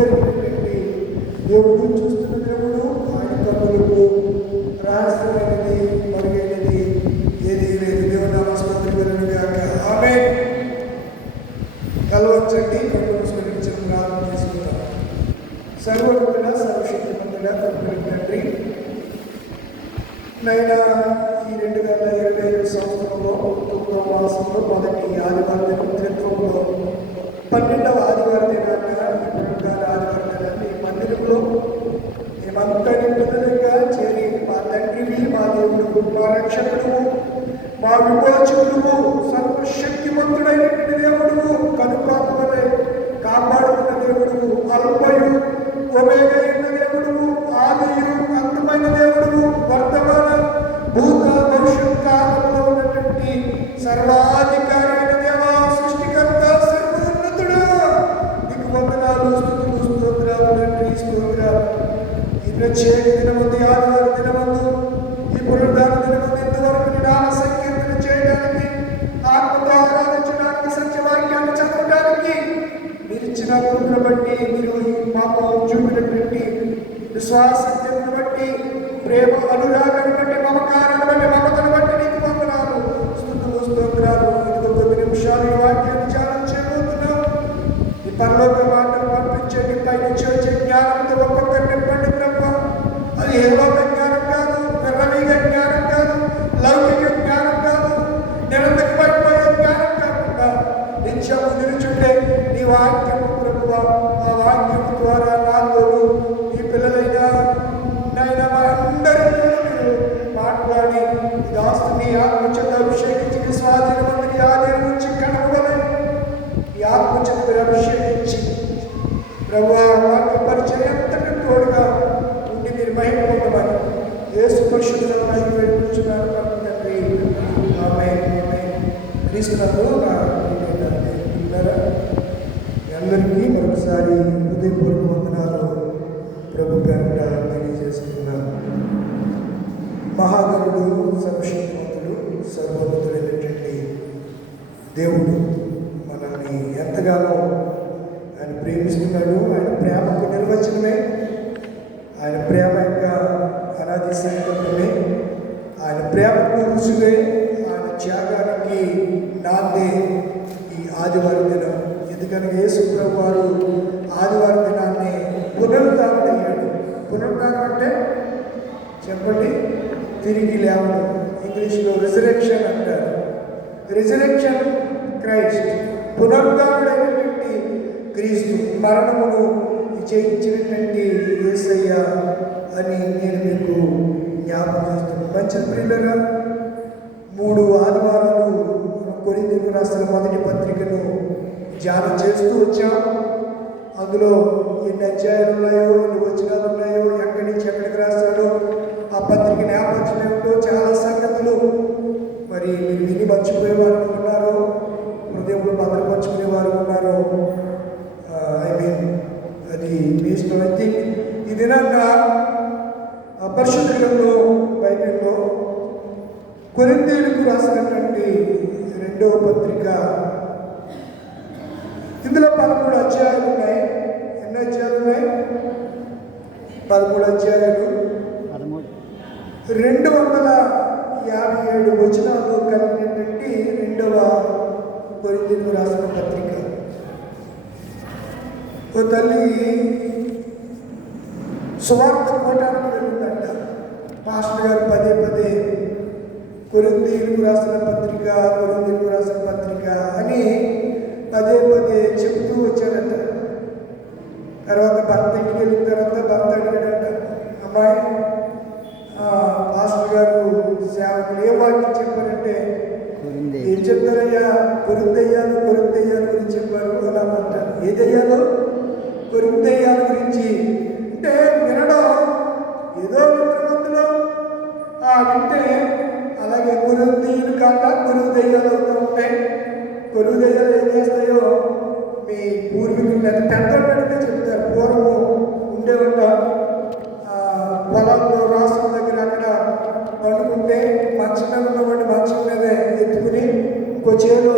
కలిగినటువంటి దేవుడు చూస్తున్న దేవుడు ఆయన తప్పులకు రహస్యమైనది మరుగైనది. ఏది లేదు దేవుడు నమస్కారం గాక. ఆమె కలవచ్చండి కళ్ళు స్మరించిన ప్రారంభం చేసుకుంటాం. సర్వోన్నతుడ సర్వశక్తిమంతుడ కర్తృ తండ్రి. నైనా ఈ రెండు వేల ఇరవై ఐదు సంవత్సరంలో తొమ్మిదవ మాసంలో మొదటి ఆదివారం మిత్రత్వంలో పన్నెండవ ఆదివారం దినాన ఇప్పుడు ఆదివారం దినాన్ని ఈ మందిరంలో మేమంతా నిపుణులుగా చేరి మా తండ్రివి మా దేవుడు మా రక్షకుడు మా విమోచకుడు సర్వశక్తిమంతుడైనటువంటి దేవుడు కనుపాపమనే కాపాడుకున్న దేవుడు అల్పయు ఒమేగ అయిన దేవుడు ఆదియు అందమైన దేవుడు వర్తమాన భూత భవిష్యత్ కాలంలో ఉన్నటువంటి సర్వాధికారి మీరు బట్టి మీరు ఈ మాకు చూపినటువంటి విశ్వాసత్యమును బట్టి ప్రేమ అనురాగాన్ని బట్టి మమకారాన్ని బట్టి మమతను బట్టి నీకు వందనాలు. స్థుతులు స్తోత్రాలు. ఇదిగో కొద్ది నిమిషాలు ఈ వాక్యాన్ని ధ్యానం చేయబోతున్నాం. ఈ పరలోక మాటలు పంపించండి పైనుంచి వచ్చే జ్ఞానంతో ఒక్కొక్కరి నింపండి బ్రహ్మ అది ఏ లోక జ్ఞానం కాదు విర్రవీగ జ్ఞానం కాదు లౌకిక జ్ఞానం కాదు నిరంతరపడిపోయే జ్ఞానం కాకుండా నిత్యము నిలుచుంటే నీ వాక్యము ప్రభువ ఆ ద్వారా ఈ మాట్లాడి నుంచి పరిచయం తోడుగా ఉండి మీరు తండ్రి ఆమె క్రీస్తునందు నా ప్రియమైన పిల్లరా, మీ అందరికీ మరొకసారి హృదయపూర్వక వందనాలు ప్రభు పేరట తెలియజేసుకున్నాను మహాగరుడు సర్వశక్తివంతుడు సర్వోన్నతుడైనటువంటి దేవుడు మనల్ని ఎంతగానో ఆయన ప్రేమిస్తున్నాడు. ఆయన ప్రేమకు నిర్వచనమే. ఆయన ప్రేమ యొక్క అనాది సంకల్పమే. ఆయన ప్రేమకు రుసువే ఆయన త్యాగానికి నాందే ఈ ఆదివారం దినం. ఎందుకనగా యేసు ప్రభు వారు ఆదివారం దినాన్ని పునరుద్ధారణ అయ్యాడు పునరుద్ధారణ అంటే చెప్పండి? తిరిగి లేవడం. ఇంగ్లీష్లో రిజరెక్షన్ అంటారు. రిజరెక్షన్ క్రైస్ట్ పునరుద్ధారుడైనటువంటి క్రీస్తు మరణమును జయించినటువంటి ఏసయ్య అని నేను మీకు జ్ఞాపకం చేస్తున్నాను. మంచి ప్రియులరా మూడు ఆదివారాలు కొరిందుకు రాసిన మొదటి పత్రికను ధ్యానం చేస్తూ వచ్చాం. అందులో ఎన్ని అధ్యాయాలు ఉన్నాయో ఎన్ని వచనాలు ఉన్నాయో ఎక్కడి నుంచి ఎక్కడికి రాస్తాడో ఆ పత్రిక నేపథ్యం ఏమిటో చాలా సంగతులు. మరి మీరు విని మర్చిపోయే వారు ఉన్నారు హృదయంలో భద్రపరుచుకునే వారు ఉన్నారు ఐ మీన్ అది బేస్డ్ ఐ థింక్ ఈ దినాక ఆ పరిశుద్ధ గ్రంథంలో బైబిల్లో కొరింతేలకు రాసినటువంటి రెండవ పత్రిక ఇందులో పదమూడు అధ్యాయాలు ఉన్నాయి. ఎన్ని అధ్యాయాలు ఉన్నాయి? పదమూడు అధ్యాయాలు. రెండు వందల యాభై ఏడు వచనాలు కలిగినటువంటి రెండవ కొరింతలకు రాసిన పత్రిక. ఓ తల్లి సువార్త కోటానికి వెళ్ళిందంట. పాస్టర్ గారు పదే పదే కొరిందీలకు రాసిన పత్రిక కొరిందీలకు రాసిన చెప్పారయ్యా? కొరిందయ్యాలు కొరిందయ్యాల గురించి చెప్పారు. అలా అంటారు ఏదయ్యాలో? కొరిందయ్యాల గురించి. అంటే వినడం. ఏదో వినమందులో ఆ వింటే అలాగే కొరుదయ్యలు కాక కొరుదయ్యాలు అవుతూ ఉంటాయి కొరుదయ్యాలు ఏం చేస్తాయో? మీ పూర్వీకులు పెద్ద పెద్దవాళ్ళు చెప్తారు. పూర్వం ఉండేవాళ్ళ పొలంలో రాసు lleno